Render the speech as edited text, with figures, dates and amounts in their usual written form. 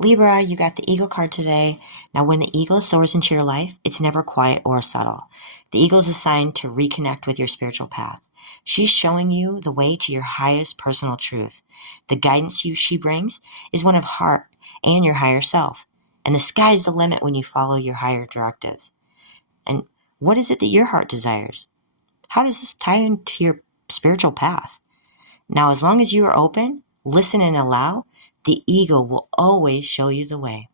Libra, you got the Eagle card today. Now, when the Eagle soars into your life, it's never quiet or subtle. The Eagle is assigned to reconnect with your spiritual path. She's showing you the way to your highest personal truth. The guidance she brings is one of heart and your higher self. And the sky's the limit when you follow your higher directives. And what is it that your heart desires? How does this tie into your spiritual path? Now, as long as you are open, listen and allow, the Eagle will always show you the way.